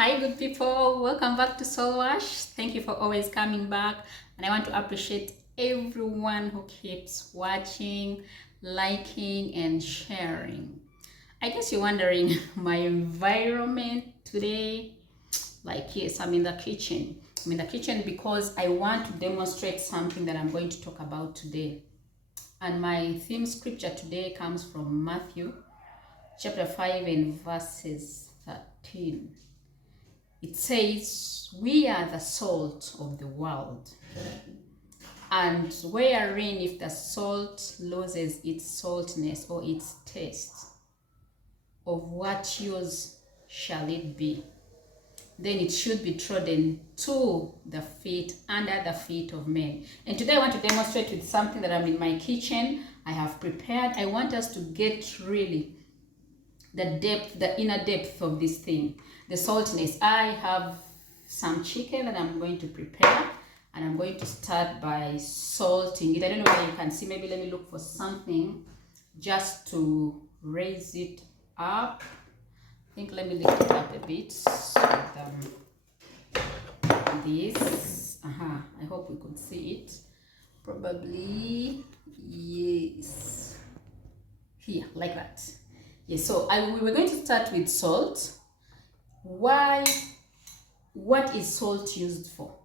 Hi, good people. Welcome back to Soul Wash. Thank you for always coming back. And I want to appreciate everyone who keeps watching, liking, and sharing. I guess you're wondering my environment today. Like, yes, I'm in the kitchen. I'm in the kitchen because I want to demonstrate something that I'm going to talk about today. And my theme scripture today comes from Matthew chapter 5 and verses 13. It says, "We are the salt of the world, and wherein if the salt loses its saltness or its taste, of what use shall it be? Then it should be trodden to the feet, under the feet of men." And today I want to demonstrate with something that I'm in my kitchen. I have prepared. I want us to get really the depth, the inner depth of this thing, the saltiness. I have some chicken that I'm going to prepare, and I'm going to start by salting it. I don't know whether you can see. Maybe let me look for something just to raise it up. I think let me lift it up a bit with this. I hope we could see it. Probably yes, here like that. Yes, so we were going to start with salt. Why? What is salt used for?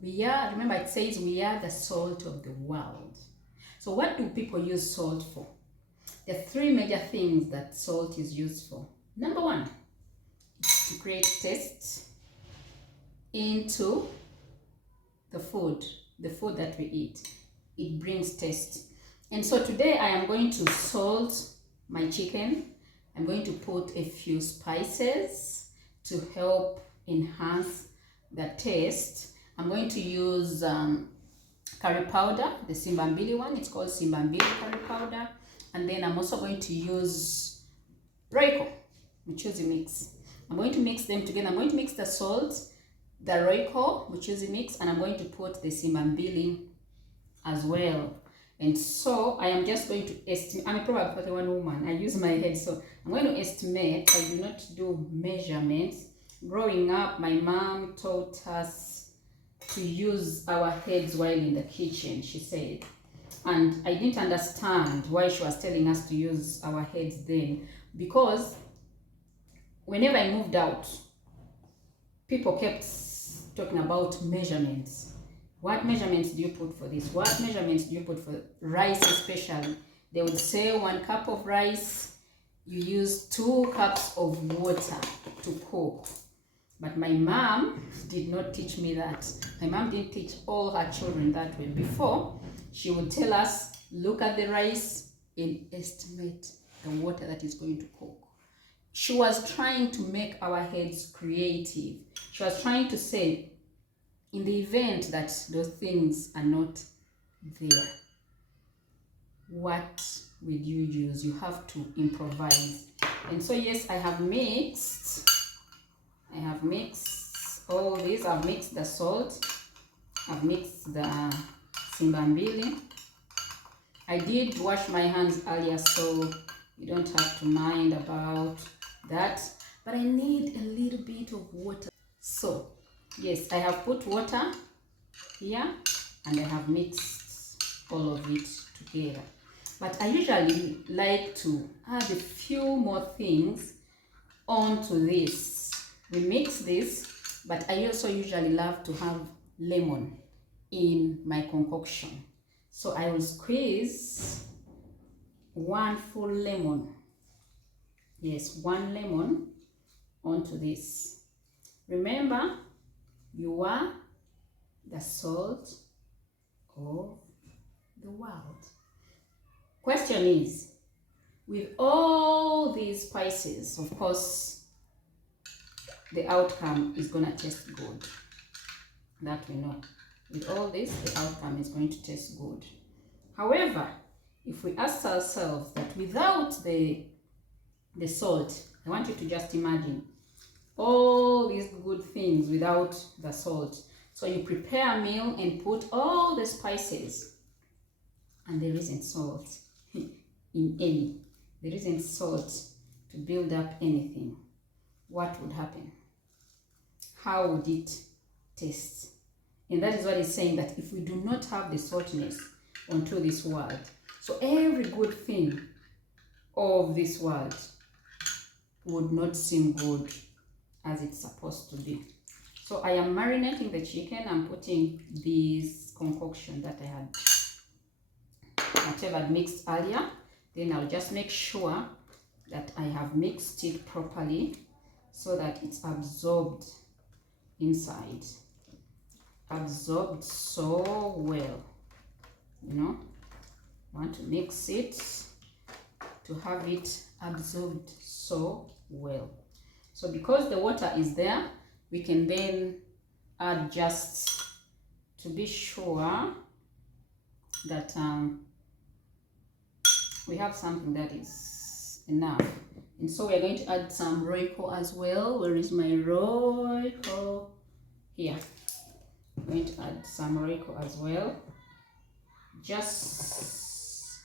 Remember it says we are the salt of the world. So what do people use salt for? There are three major things that salt is used for. Number one, it's to create taste into the food that we eat. It brings taste. And so today I am going to salt my chicken. I'm going to put a few spices to help enhance the taste. I'm going to use curry powder, the Simbambili one. It's called Simbambili curry powder. And then I'm also going to use Royco, Mchuzi mix. I'm going to mix them together. I'm going to mix the salt, the Royco, Mchuzi mix, and I'm going to put the Simbambili as well. And so I am just going to estimate. I'm a probably 41 woman. I use my head, so I'm going to estimate. I do not do measurements. Growing up, my mom taught us to use our heads while in the kitchen, she said. And I didn't understand why she was telling us to use our heads then. Because whenever I moved out, people kept talking about measurements. What measurements do you put for this? What measurements do you put for rice especially? They would say 1 cup of rice, you use 2 cups of water to cook. But my mom did not teach me that. My mom didn't teach all her children that way. Before, she would tell us, look at the rice and estimate the water that is going to cook. She was trying to make our heads creative. She was trying to say, in the event that those things are not there, what will you use? You have to improvise. And so yes, I have mixed all this. I've mixed the salt, I've mixed the Simbambili. I did wash my hands earlier, so you don't have to mind about that. But I need a little bit of water. So yes, I have put water here and I have mixed all of it together. But I usually like to add a few more things onto this. We mix this, but I also usually love to have lemon in my concoction. So I will squeeze 1 full lemon. Yes, 1 lemon onto this. Remember, you are the salt of the world. Question is, with all these spices, of course, the outcome is going to taste good. That we know. With all this, the outcome is going to taste good. However, if we ask ourselves that without the salt, I want you to just imagine all these good things without the salt. So you prepare a meal and put all the spices, and there isn't salt in any. There isn't salt to build up anything. What would happen? how would it taste? And that is what he's saying, that if we do not have the saltiness onto this world, so every good thing of this world would not seem good as it's supposed to be. So I am marinating the chicken. I'm putting this concoction that I had, whatever I mixed earlier. Then I'll just make sure that I have mixed it properly so that it's absorbed inside. Absorbed so well. You know, want to mix it to have it absorbed so well. So because the water is there, we can then add just to be sure that we have something that is enough. And so we're going to add some Royco as well. Where is my Royco? Here. I'm going to add some Royco as well, just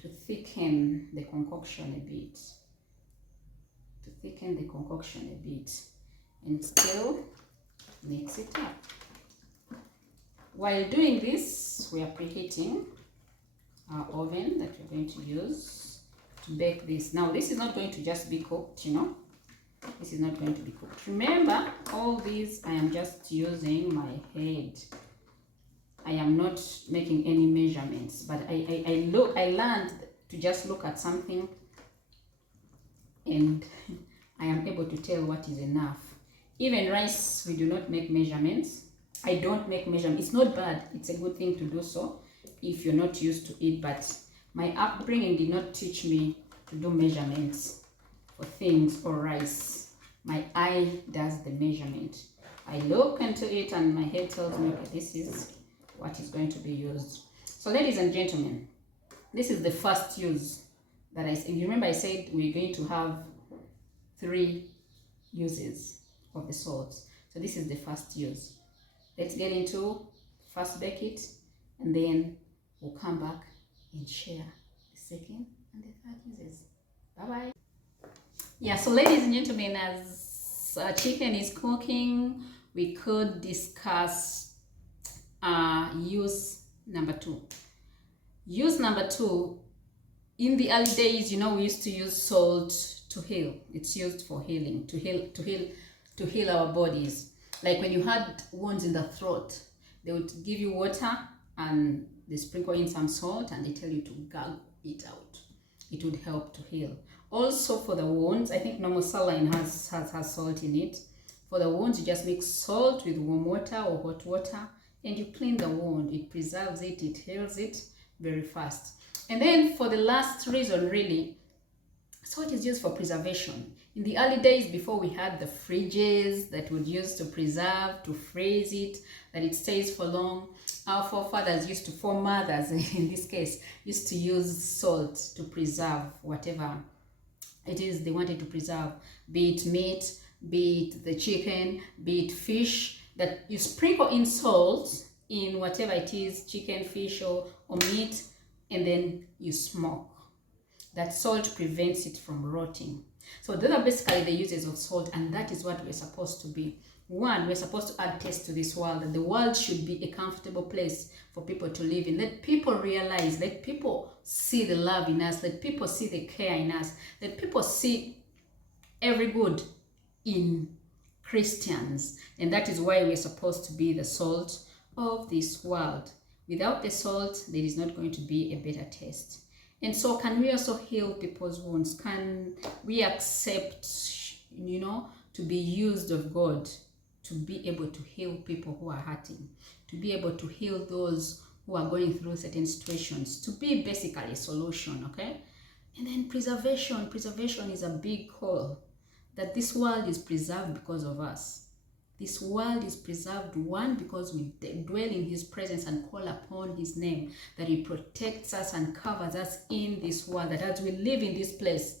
to thicken the concoction a bit. To thicken the concoction a bit. And still mix it up. While doing this, we are preheating our oven that we're going to use to bake this. Now, this is not going to just be cooked, you know. This is not going to be cooked. Remember, all these I am just using my head. I am not making any measurements, but I learned to just look at something and I am able to tell what is enough. Even rice, we do not make measurements. I don't make measurements. It's not bad. It's a good thing to do so if you're not used to it. But my upbringing did not teach me to do measurements for things or rice. My eye does the measurement. I look into it and my head tells me, okay, this is what is going to be used. So ladies and gentlemen, this is the first use that you remember I said we're going to have 3 uses of the salt. So this is the first use. Let's get into first bake it, and then we'll come back and share the second and the third uses. Bye bye. Yeah, so ladies and gentlemen, as chicken is cooking, we could discuss use number 2. Use number 2, in the early days, you know, we used to use salt to heal. It's used for healing, to heal our bodies. Like when you had wounds in the throat, they would give you water and they sprinkle in some salt and they tell you to gulp it out. It would help to heal. Also for the wounds, I think normal saline has salt in it. For the wounds, you just mix salt with warm water or hot water and you clean the wound. It preserves it, it heals it very fast. And then for the last reason, really, salt is used for preservation. In the early days, before we had the fridges that would use to preserve, to freeze it, that it stays for long, our forefathers foremothers in this case, used to use salt to preserve whatever it is they wanted to preserve, be it meat, be it the chicken, be it fish, that you sprinkle in salt in whatever it is, chicken, fish, or meat, and then you smoke. That salt prevents it from rotting. So those are basically the uses of salt, and that is what we're supposed to be. 1, we're supposed to add taste to this world, and the world should be a comfortable place for people to live in. Let people realize, let people see the love in us, let people see the care in us, let people see every good in Christians. And that is why we're supposed to be the salt of this world. Without the salt, there is not going to be a better taste. And so can we also heal people's wounds? Can we accept, you know, to be used of God, to be able to heal people who are hurting, to be able to heal those who are going through certain situations, to be basically a solution, okay? And then preservation. Preservation is a big call, that this world is preserved because of us. This world is preserved, 1, because we dwell in his presence and call upon his name, that he protects us and covers us in this world, that as we live in this place,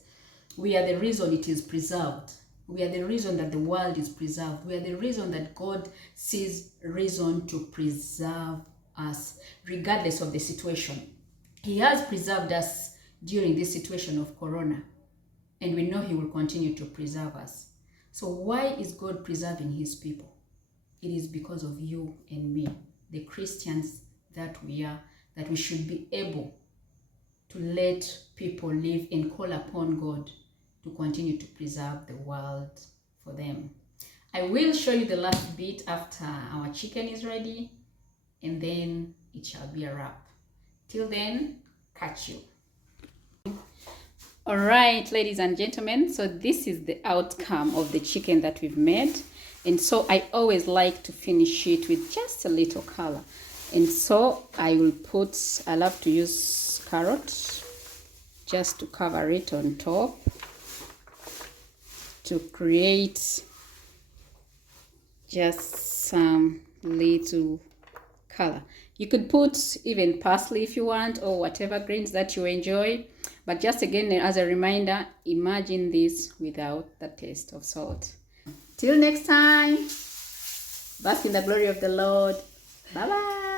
we are the reason it is preserved. We are the reason that the world is preserved. We are the reason that God sees reason to preserve us, regardless of the situation. He has preserved us during this situation of Corona, and we know he will continue to preserve us. So why is God preserving his people? it is because of you and me, the Christians that we are, that we should be able to let people live and call upon God to continue to preserve the world for them. I will show you the last bit after our chicken is ready, and then it shall be a wrap. Till then, catch you. All right, ladies and gentlemen, so this is the outcome of the chicken that we've made. And so I always like to finish it with just a little color. And so I love to use carrots just to cover it on top to create just some little color. You could put even parsley if you want, or whatever greens that you enjoy. But just again, as a reminder, imagine this without the taste of salt. Till next time, bask in the glory of the Lord. Bye-bye.